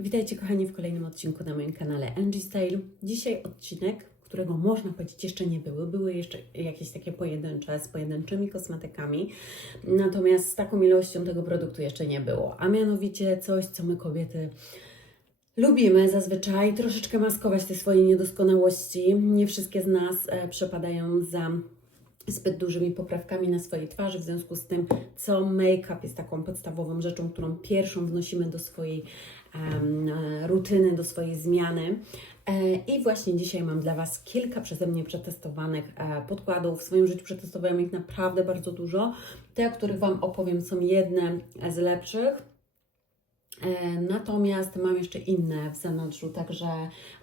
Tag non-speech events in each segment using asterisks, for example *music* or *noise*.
Witajcie kochani w kolejnym odcinku na moim kanale Angie Style. Dzisiaj odcinek, którego można powiedzieć jeszcze nie były. Były jeszcze jakieś takie pojedyncze z pojedynczymi kosmetykami, natomiast z taką ilością tego produktu jeszcze nie było. A mianowicie coś, co my kobiety lubimy zazwyczaj, troszeczkę maskować te swoje niedoskonałości. Nie wszystkie z nas e, przepadają za zbyt dużymi poprawkami na swojej twarzy, w związku z tym, co make-up jest taką podstawową rzeczą, którą pierwszą wnosimy do swojej e, rutyny, do swojej zmiany. E, I właśnie dzisiaj mam dla Was kilka przeze mnie przetestowanych e, podkładów. W swoim życiu przetestowałam ich naprawdę bardzo dużo. Te, o których Wam opowiem, są jedne z lepszych. E, Natomiast mam jeszcze inne w zanadrzu, także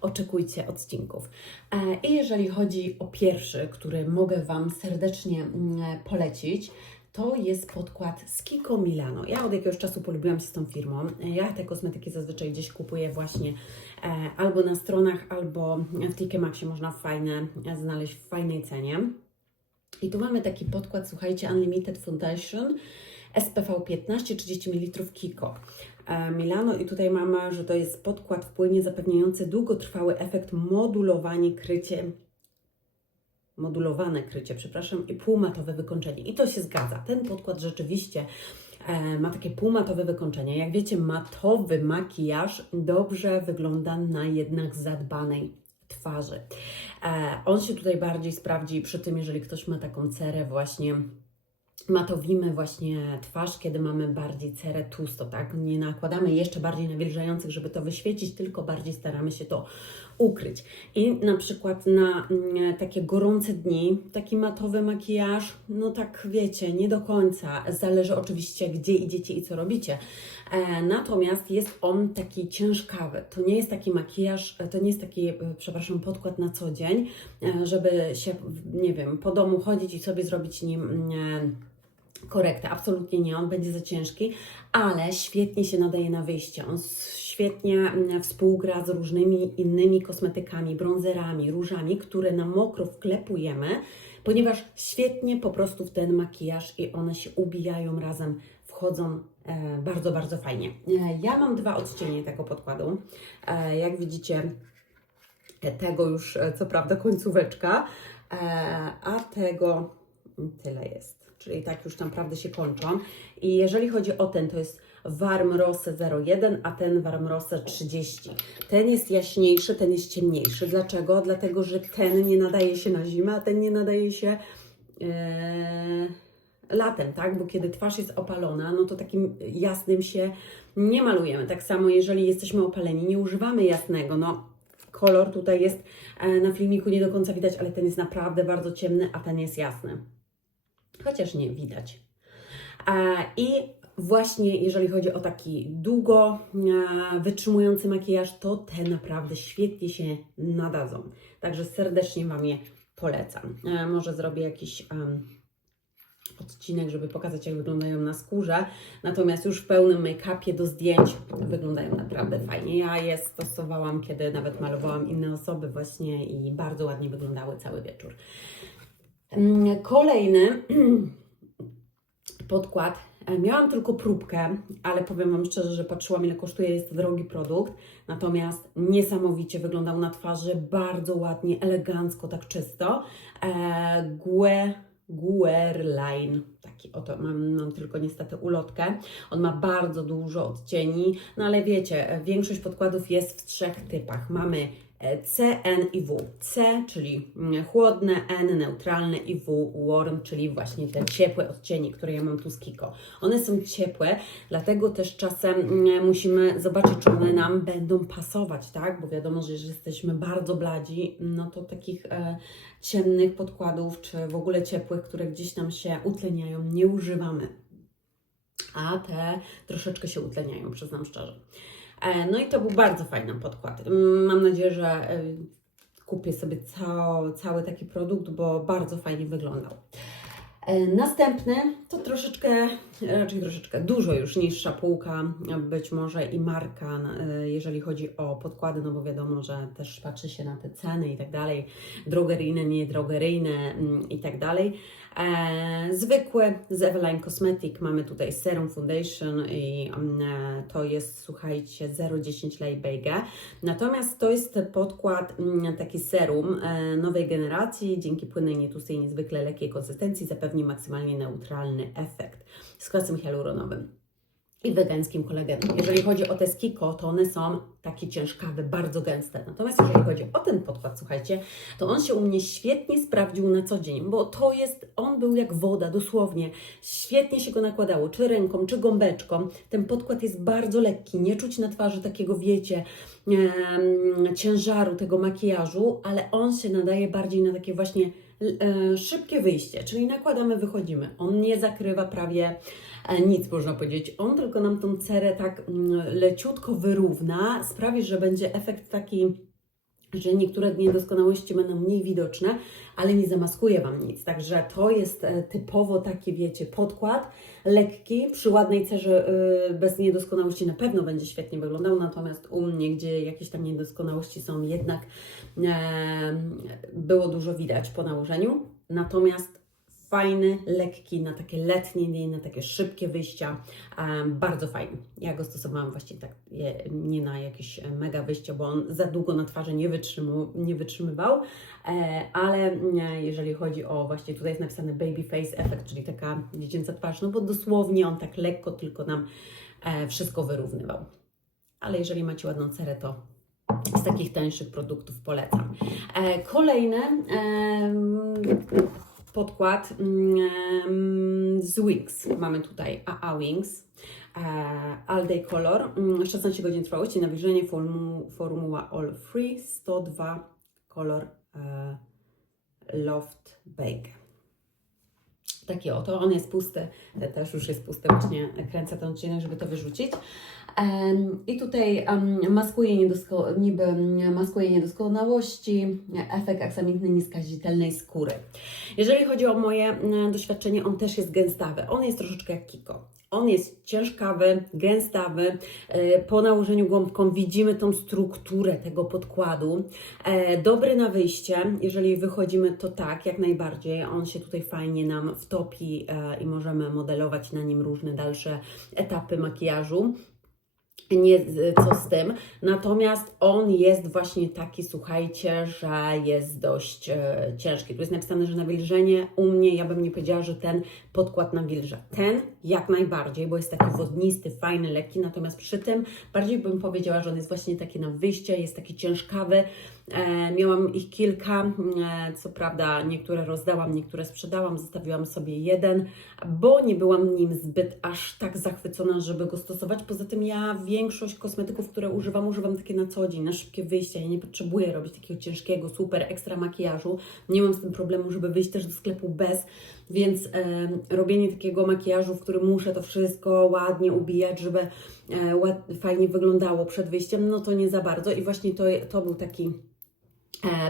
oczekujcie odcinków. E, I jeżeli chodzi o pierwszy, który mogę Wam serdecznie mm, polecić, to jest podkład z Kiko Milano. Ja od jakiegoś czasu polubiłam się z tą firmą. Ja te kosmetyki zazwyczaj gdzieś kupuję właśnie e, albo na stronach, albo w TK Maxie można fajne znaleźć w fajnej cenie. I tu mamy taki podkład, słuchajcie, Unlimited Foundation SPV 15 30 ml Kiko Milano i tutaj mamy, że to jest podkład wpłynnie zapewniający długotrwały efekt modulowanie krycie modulowane krycie, przepraszam, i półmatowe wykończenie. I to się zgadza. Ten podkład rzeczywiście e, ma takie półmatowe wykończenie. Jak wiecie, matowy makijaż dobrze wygląda na jednak zadbanej twarzy. E, on się tutaj bardziej sprawdzi przy tym, jeżeli ktoś ma taką cerę właśnie matowimy właśnie twarz, kiedy mamy bardziej cerę tłusto, tak? Nie nakładamy jeszcze bardziej nawilżających, żeby to wyświecić, tylko bardziej staramy się to ukryć. I na przykład na mm, takie gorące dni, taki matowy makijaż, no tak wiecie, nie do końca. Zależy oczywiście, gdzie idziecie i co robicie. E, natomiast jest on taki ciężkawy. To nie jest taki makijaż, e, to nie jest taki, e, przepraszam, podkład na co dzień, żeby się, nie wiem, po domu chodzić i sobie zrobić nim. Korektę. Absolutnie nie, on będzie za ciężki, ale świetnie się nadaje na wyjście. On świetnie mm, współgra z różnymi innymi kosmetykami, bronzerami, różami, które na mokro wklepujemy, ponieważ świetnie po prostu w ten makijaż i one się ubijają razem, wchodzą e, bardzo, bardzo fajnie. E, ja mam dwa odcienie tego podkładu. E, jak widzicie, tego już co prawda końcóweczka, a tego tyle jest. Czyli tak już naprawdę się kończą. I jeżeli chodzi o ten, to jest Warm Rose 01, a ten Warm Rose 30. Ten jest jaśniejszy, ten jest ciemniejszy. Dlaczego? Dlatego, że ten nie nadaje się na zimę, a ten nie nadaje się e, latem, tak? Bo kiedy twarz jest opalona, no to takim jasnym się nie malujemy. Tak samo, jeżeli jesteśmy opaleni, nie używamy jasnego. No, kolor tutaj jest e, na filmiku nie do końca widać, ale ten jest naprawdę bardzo ciemny, a ten jest jasny. Chociaż nie widać. I właśnie jeżeli chodzi o taki długo e, wytrzymujący makijaż, to te naprawdę świetnie się nadadzą. Także serdecznie Wam je polecam. E, Może zrobię jakiś odcinek, żeby pokazać, jak wyglądają na skórze. Natomiast już w pełnym make-upie do zdjęć wyglądają naprawdę fajnie. Ja je stosowałam, kiedy nawet malowałam inne osoby właśnie i bardzo ładnie wyglądały cały wieczór. Mm, Kolejny *clears throat* podkład. E, Miałam tylko próbkę, ale powiem Wam szczerze, że patrzyłam ile kosztuje, jest to drogi produkt, natomiast niesamowicie wyglądał na twarzy, bardzo ładnie, elegancko, tak czysto. E, Gue, Guerlain, taki oto, mam, mam tylko niestety ulotkę. On ma bardzo dużo odcieni, no ale wiecie, e, większość podkładów jest w trzech typach. Mamy C, N i W. C, czyli mm, chłodne, N, neutralne i W, warm, czyli właśnie te ciepłe odcienie, które ja mam tu z Kiko. One są ciepłe, dlatego też czasem mm, musimy zobaczyć, czy one nam będą pasować, tak? Bo wiadomo, że jeżeli jesteśmy bardzo bladzi, no to takich e, ciemnych podkładów, czy w ogóle ciepłych, które gdzieś nam się utleniają, nie używamy. A te troszeczkę się utleniają, przyznam szczerze. E, No i to był bardzo fajny podkład. Mam nadzieję, że e, kupię sobie cały, cały taki produkt, bo bardzo fajnie wyglądał. E, Następny to troszeczkę, e, raczej troszeczkę dużo już niższa półka, być może i marka, e, jeżeli chodzi o podkłady, no bo wiadomo, że też patrzy się na te ceny i tak dalej, drogeryjne, nie drogeryjne mm, i tak dalej. E, zwykłe z Eveline Cosmetic mamy tutaj Serum Foundation i mm, e, to jest, słuchajcie, 0,10 Lay Beige. Natomiast to jest podkład, mm, taki serum e, nowej generacji, dzięki płynnej, nietłustej, niezwykle lekkiej konsystencji zapewni maksymalnie neutralny efekt z kwasem hialuronowym i wegańskim kolagenem. Jeżeli chodzi o te skiko, to one są takie ciężkawe, bardzo gęste. Natomiast jeżeli chodzi o ten podkład, słuchajcie, to on się u mnie świetnie sprawdził na co dzień, bo to jest, on był jak woda, dosłownie. Świetnie się go nakładało, czy ręką, czy gąbeczką. Ten podkład jest bardzo lekki, nie czuć na twarzy takiego, wiecie, em, ciężaru tego makijażu, ale on się nadaje bardziej na takie właśnie e, szybkie wyjście, czyli nakładamy, wychodzimy. On nie zakrywa prawie e, nic, można powiedzieć. On tylko nam tą cerę tak mm, leciutko wyrówna, sprawi, że będzie efekt taki, że niektóre niedoskonałości będą mniej widoczne, ale nie zamaskuje Wam nic. Także to jest e, typowo taki, wiecie, podkład lekki, przy ładnej cerze y, bez niedoskonałości na pewno będzie świetnie wyglądał, natomiast u mnie, gdzie jakieś tam niedoskonałości są, jednak e, było dużo widać po nałożeniu. Natomiast fajny, lekki, na takie letnie dni, na takie szybkie wyjścia. bardzo fajny. Ja go stosowałam właśnie tak, nie na jakieś e, mega wyjście, bo on za długo na twarzy nie, wytrzymu, nie wytrzymywał, e, ale e, jeżeli chodzi o właśnie, tutaj jest napisane baby face effect, czyli taka dziecięca twarz, no bo dosłownie on tak lekko tylko nam wszystko wyrównywał. Ale jeżeli macie ładną cerę, to z takich tańszych produktów polecam. Kolejne podkład mm, z Wings. Mamy tutaj AA Wings. E, All Day Color. Mm, 16 godzin trwałości, nawilżenie, formu, formuła All Free, 102 kolor e, Loft Bake. Taki oto, on jest pusty, te też już jest pusty, właśnie kręcę ten odcinek, żeby to wyrzucić. I tutaj maskuje, niedosko, niby maskuje niedoskonałości, efekt aksamitny nieskazitelnej skóry. Jeżeli chodzi o moje mm, doświadczenie, on też jest gęstawy. On jest troszeczkę jak Kiko. On jest ciężkawy, gęstawy. E, Po nałożeniu gąbką widzimy tą strukturę tego podkładu. E, Dobry na wyjście. Jeżeli wychodzimy, to tak, jak najbardziej. On się tutaj fajnie nam wtopi e, i możemy modelować na nim różne dalsze etapy makijażu nie z- co z tym. Natomiast on jest właśnie taki, słuchajcie, że jest dość e, ciężki. Tu jest napisane, że nawilżenie u mnie, ja bym nie powiedziała, że ten podkład nawilża. Ten jak najbardziej, bo jest taki wodnisty, fajny, lekki, natomiast przy tym bardziej bym powiedziała, że on jest właśnie taki na wyjście, jest taki ciężkawy. E, miałam ich kilka, e, co prawda niektóre rozdałam, niektóre sprzedałam, zostawiłam sobie jeden, bo nie byłam nim zbyt aż tak zachwycona, żeby go stosować. Poza tym ja większość kosmetyków, które używam, używam takie na co dzień, na szybkie wyjście. Ja nie potrzebuję robić takiego ciężkiego, super ekstra makijażu. Nie mam z tym problemu, żeby wyjść też do sklepu bez, więc em, robienie takiego makijażu, w którym muszę to wszystko ładnie ubijać, żeby e, ład, fajnie wyglądało przed wyjściem, no to nie za bardzo. I właśnie to, to był taki e,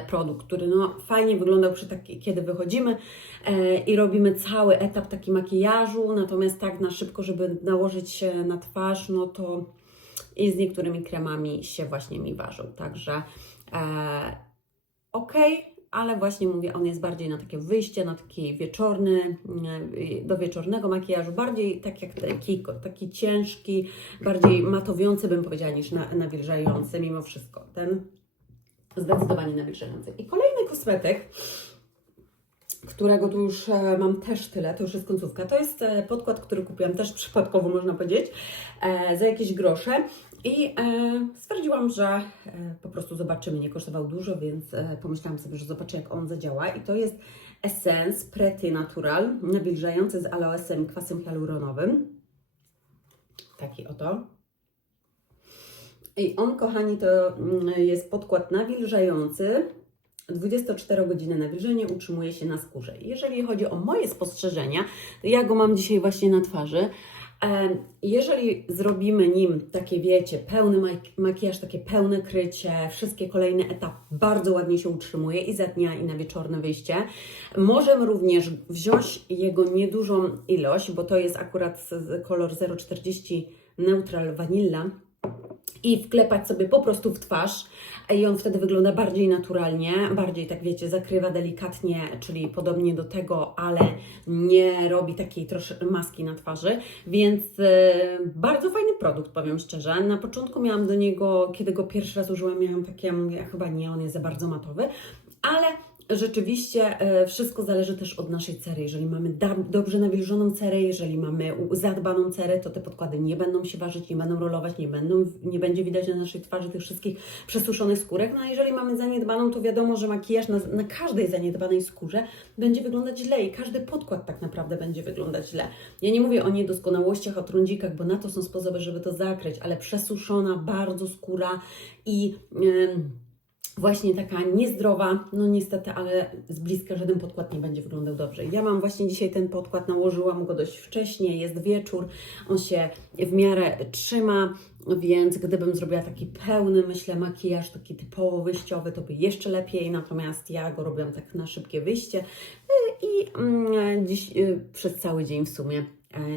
produkt, który no, fajnie wyglądał przy taki, kiedy wychodzimy e, i robimy cały etap taki makijażu, natomiast tak na szybko, żeby nałożyć się na twarz, no to i z niektórymi kremami się właśnie mi ważył, także e, okej, ale właśnie mówię, on jest bardziej na takie wyjście, na taki wieczorny, e, do wieczornego makijażu, bardziej tak jak Kiko, taki ciężki, bardziej matowiący bym powiedziała niż na, nawilżający mimo wszystko. Ten zdecydowanie nawilżający. I kolejny kosmetyk, którego tu już e, mam też tyle, to już jest końcówka. To jest e, podkład, który kupiłam też przypadkowo, można powiedzieć, e, za jakieś grosze. I stwierdziłam, że po prostu zobaczymy. Nie kosztował dużo, więc pomyślałam sobie, że zobaczę, jak on zadziała. I to jest Essence Pretty Natural, nawilżający z aloesem i kwasem hialuronowym. Taki oto. I on, kochani, to mm, jest podkład nawilżający. 24 godziny nawilżenie utrzymuje się na skórze. Jeżeli chodzi o moje spostrzeżenia, ja go mam dzisiaj właśnie na twarzy. Jeżeli zrobimy nim takie, wiecie, pełny mak- makijaż, takie pełne krycie, wszystkie kolejne etapy bardzo ładnie się utrzymuje i za dnia, i na wieczorne wyjście. Możemy również wziąć jego niedużą ilość, bo to jest akurat kolor 040 Neutral Vanilla i wklepać sobie po prostu w twarz. I on wtedy wygląda bardziej naturalnie, bardziej tak wiecie, zakrywa delikatnie, czyli podobnie do tego, ale nie robi takiej troszkę maski na twarzy, więc e, bardzo fajny produkt, powiem szczerze. Na początku miałam do niego, kiedy go pierwszy raz użyłam, miałam takie, mówię, chyba nie, on jest za bardzo matowy, ale rzeczywiście e, wszystko zależy też od naszej cery. Jeżeli mamy dobrze nawilżoną cerę, jeżeli mamy zadbaną cerę, to te podkłady nie będą się ważyć, nie będą rolować, nie, będą, nie będzie widać na naszej twarzy tych wszystkich przesuszonych skórek. No a jeżeli mamy zaniedbaną, to wiadomo, że makijaż na, na każdej zaniedbanej skórze będzie wyglądać źle i każdy podkład tak naprawdę będzie wyglądać źle. Ja nie mówię o niedoskonałościach, o trądzikach, bo na to są sposoby, żeby to zakryć, ale przesuszona bardzo skóra i... em, właśnie taka niezdrowa, no niestety, ale z bliska żaden podkład nie będzie wyglądał dobrze. Ja mam właśnie dzisiaj ten podkład, nałożyłam go dość wcześnie, jest wieczór, on się w miarę trzyma, więc gdybym zrobiła taki pełny, myślę, makijaż, taki typowo wyjściowy, to by jeszcze lepiej, natomiast ja go robiłam tak na szybkie wyjście y, i mm, dziś y, przez cały dzień w sumie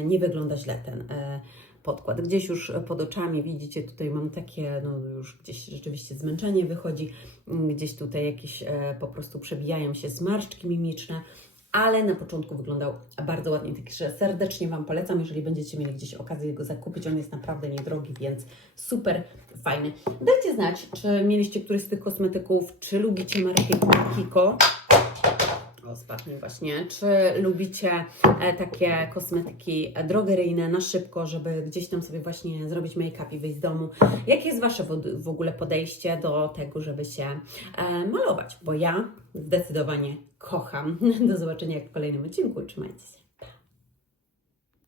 nie wygląda źle ten e, podkład. Gdzieś już pod oczami widzicie, tutaj mam takie, no już gdzieś rzeczywiście zmęczenie wychodzi, mm, gdzieś tutaj jakieś e, po prostu przebijają się zmarszczki mimiczne, ale na początku wyglądał bardzo ładnie, także serdecznie Wam polecam, jeżeli będziecie mieli gdzieś okazję go zakupić, on jest naprawdę niedrogi, więc super fajny. Dajcie znać, czy mieliście któryś z tych kosmetyków, czy lubicie markę Kiko, o, spadł mi właśnie. Czy lubicie e, takie kosmetyki drogeryjne na szybko, żeby gdzieś tam sobie właśnie zrobić make-up i wyjść z domu? Jakie jest Wasze w, w ogóle podejście do tego, żeby się e, malować? Bo ja zdecydowanie kocham. *laughs* Do zobaczenia w kolejnym odcinku. Trzymajcie się.